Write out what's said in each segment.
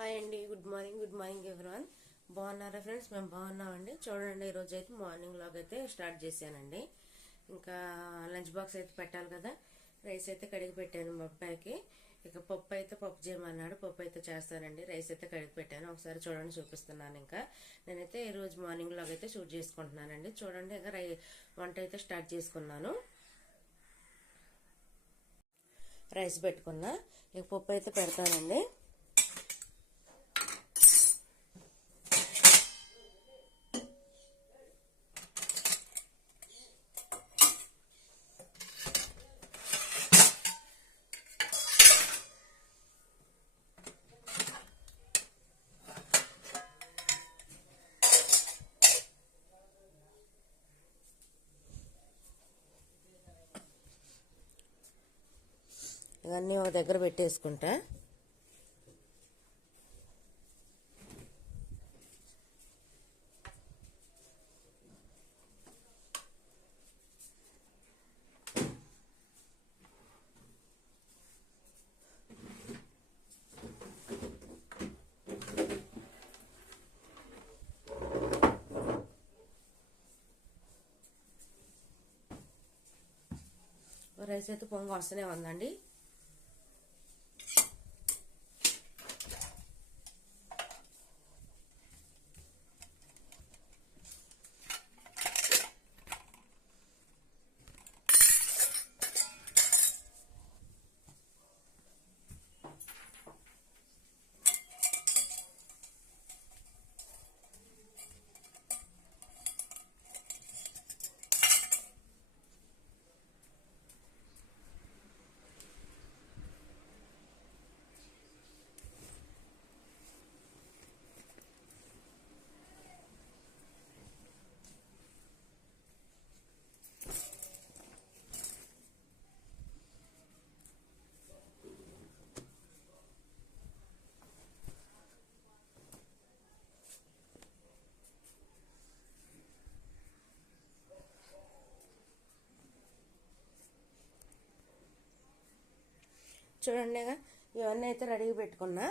Hi అండి good morning good morning everyone. బాగున్నారా friends? మేము బాగున్నామండి. చూడండి ఈరోజు అయితే మార్నింగ్ లాగ్ అయితే స్టార్ట్ చేశానండి. ఇంకా లంచ్ బాక్స్ అయితే పెట్టాలి కదా. రైస్ అయితే కడిగి పెట్టాను మా అబ్బాయికి. ఇక పప్పు అయితే పప్పు చేయమన్నాడు పప్పు అయితే చేస్తానండి. రైస్ అయితే కడిగి పెట్టాను. ఒకసారి చూడండి చూపిస్తున్నాను ఇంకా. నేనైతే ఈ రోజు మార్నింగ్ లాగ్ అయితే షూట్ చేసుకుంటున్నానండి. చూడండి ఇంకా రై వంట అయితే స్టార్ట్ చేసుకున్నాను. రైస్ పెట్టుకున్నా. ఇక పప్పు అయితే పెడతానండి. అన్నీ ఒక దగ్గర పెట్టేసుకుంటా. రైస్ అయితే పొంగ వస్తూనే ఉందండి. చూడండిగా ఇవన్నీ అయితే రెడీగా పెట్టుకున్నా.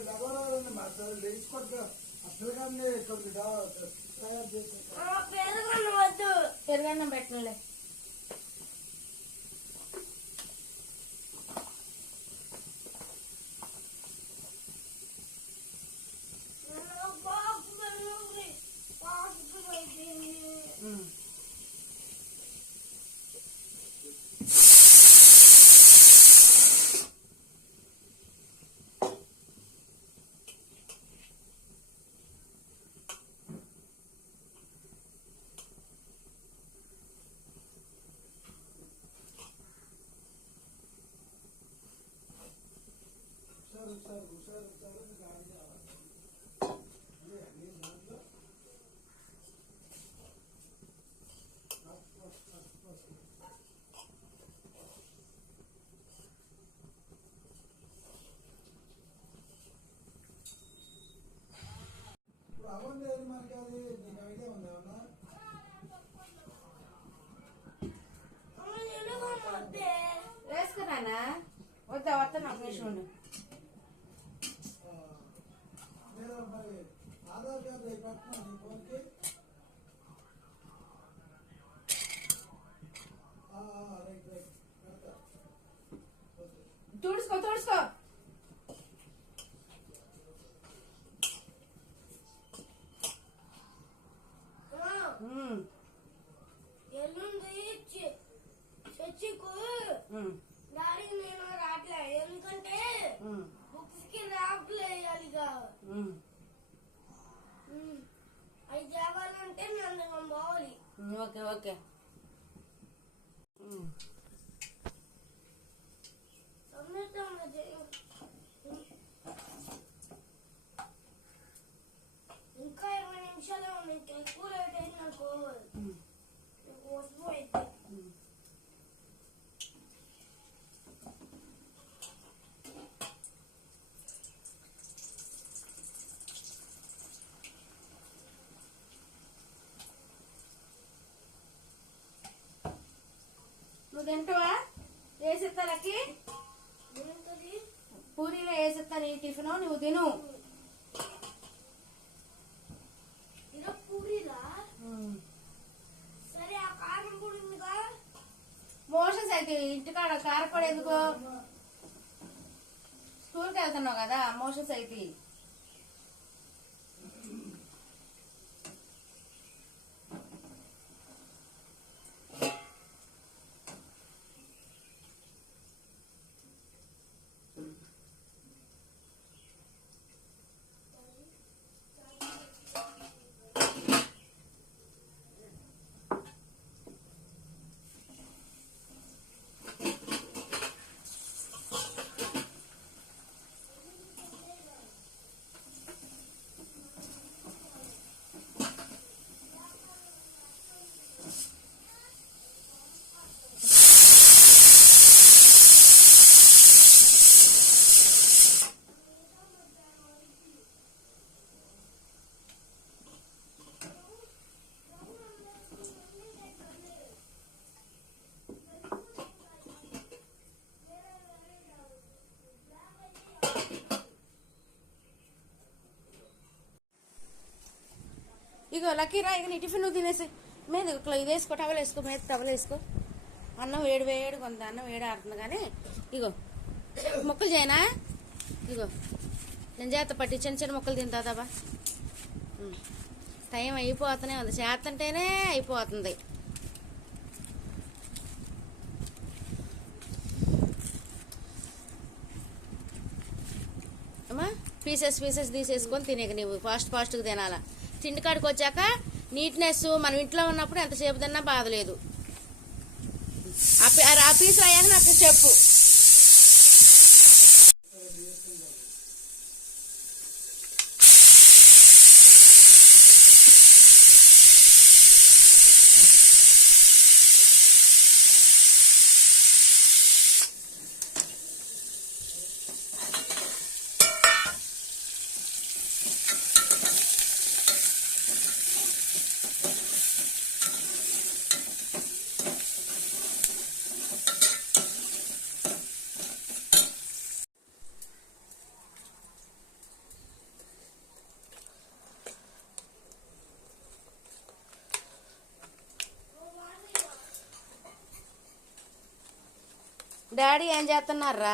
లగవరాలండి మా అసలు లేచిపోతే అసలు కానీ కొద్ది తయారు చేసి పెరుగన్నం వద్దు పెరుగన్నం పెట్టనులే బాక్స్ పెరుగు బాక్స్ అయిపోయింది ఉమ్. ఒకసారి ఒకసారి ఒకసారి ఒకసారి గాడి కావాలి అదే అన్ని దాంట్లో ఫస్ట్ ఫస్ట్ ఫస్ట్ ఫస్ట్ ఇప్పుడు అవ్వం లేదు మనకి అది నీకు ఐడియా ఉందా ఏమన్నా అమ్మ నిలబడి వద్దే వేసుకురానా వద్దా వస్తా నాకు నిమిషం ఉండు ఆ, నేను మరి ఆధార్ కార్డు అవి పట్టినా నీ ఫోన్కి ఆ, ఆ, రైట్ రైట్ పెడతా ఓకే తుడుచుకో తుడుచుకో. ఎల్లుండి చ- ఓకే ఓకే ఉమ్. తొందరగా చేయి. ఇంకా ఇరవై నిమిషాలే ఉంది ఇంకా ఎక్కువ లేట్ అయింది నువ్వు తింటావా వేసిస్తాలకి పూరీలో వేసిస్తాను ఈ టిఫిన్? నువ్వు తిను. మోషన్స్ అయితే ఇంటికాడ కారపడి ఎందుకు? స్కూల్కి వెళ్తున్నావు కదా మోషన్స్ అయితే. అలాకి రా ఇక నీ టిఫిన్ నువ్వు తినేసి. మీద ఇట్లా ఇది వేసుకో టవల్ వేసుకో మీద టవల్ వేసుకో. అన్నం వేడి వేడి కొంత అన్నం వేడి ఆడుతుంది కానీ ఇగో ముక్కలు చేయనా? ఇగో నేను చేత పట్టి చిన్న చిన్న మొక్కలు తింటాదాబా టైం అయిపోతూనే ఉంది. చేతంటేనే అయిపోతుంది. అమ్మా పీసెస్ పీసెస్ తీసేసుకొని తినేక నువ్వు ఫాస్ట్ ఫాస్ట్గా తినాలా? తిండి కాడికి వచ్చాక నీట్నెస్ మనం ఇంట్లో ఉన్నప్పుడు ఎంతసేపు తిన్నా బాధలేదు. ఆ ఆ పీసులు అయ్యాక నాకు చెప్పు. డాడీ ఏం చేస్తున్నారు రా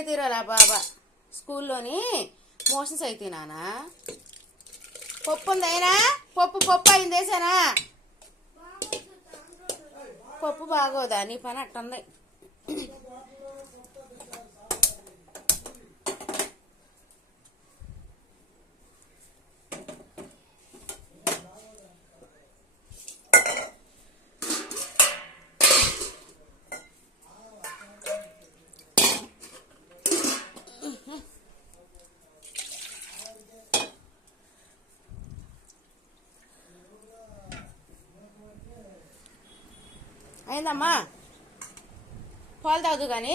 మోషన్స్ అయితేరా బాబా. స్కూల్లోని మోషన్స్ అయితే నానా పప్పు ఉందైనా పప్పు పప్పు అయింది వేసానా? పప్పు బాగోదా? నీ పని అట్టుంది. అయిందమ్మా పాలు తాగుదు కానీ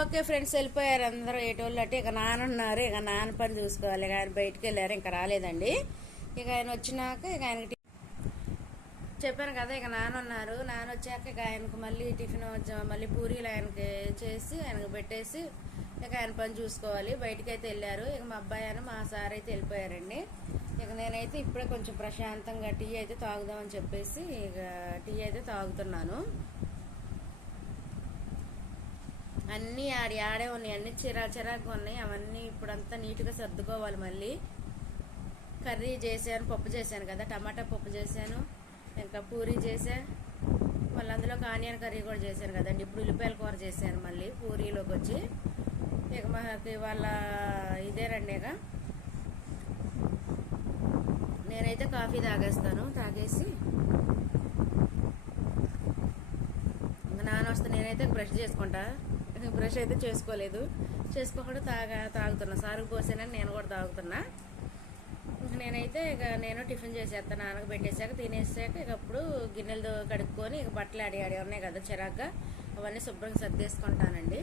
ఓకే ఫ్రెండ్స్ వెళ్ళిపోయారు అందరూ ఏటోళ్ళు అంటే ఇక నాన్న ఉన్నారు. ఇక నాన్న పని చూసుకోవాలి. ఇక ఆయన బయటికి వెళ్ళారు ఇంకా రాలేదండి. ఇక ఆయన వచ్చినాక ఇక ఆయనకి చెప్పాను కదా ఇక నాన్న ఉన్నారు. నాన్న వచ్చాక ఇక ఆయనకు మళ్ళీ టిఫిన్ మళ్ళీ పూరీలు ఆయనకి చేసి ఆయనకు పెట్టేసి ఇక ఆయన పని చూసుకోవాలి. బయటికి అయితే వెళ్ళారు. ఇక మా అబ్బాయి అని మా సార్ అయితే వెళ్ళిపోయారండి. ఇక నేనైతే ఇప్పుడే కొంచెం ప్రశాంతంగా టీ అయితే తాగుదామని చెప్పేసి ఇక టీ అయితే తాగుతున్నాను. అన్నీ ఆడి ఆడే ఉన్నాయి అన్ని చిరా చిరాకు ఉన్నాయి. అవన్నీ ఇప్పుడంతా నీట్గా సర్దుకోవాలి మళ్ళీ. కర్రీ చేశాను పప్పు చేశాను కదా టమాటా పప్పు చేశాను ఇంకా పూరీ చేశాను మళ్ళీ అందులో ఆనియన్ కర్రీ కూడా చేశాను కదండి. ఇప్పుడు ఉల్లిపాయల కూర చేశాను మళ్ళీ పూరీలోకి వచ్చి. ఇక మాకు ఇదే ఇదేనండి ఇక. నేనైతే కాఫీ తాగేస్తాను తాగేసి. ఇంకా నాన్న వస్తే నేనైతే బ్రష్ చేసుకుంటా. బ్రష్ అయితే చేసుకోలేదు. చేసుకోకుండా తాగా తాగుతున్నా. సారుకు పోసానని నేను కూడా తాగుతున్నా. నేనైతే ఇక నేను టిఫిన్ చేసేస్తాను నాన్నకు పెట్టేశాక తినేసాక ఇక అప్పుడు గిన్నెలు కడుక్కొని ఇక బట్టలు ఆడి ఆడి ఉన్నాయి కదా చిరాగ్గా. అవన్నీ శుభ్రంగా సర్దేసుకుంటానండి.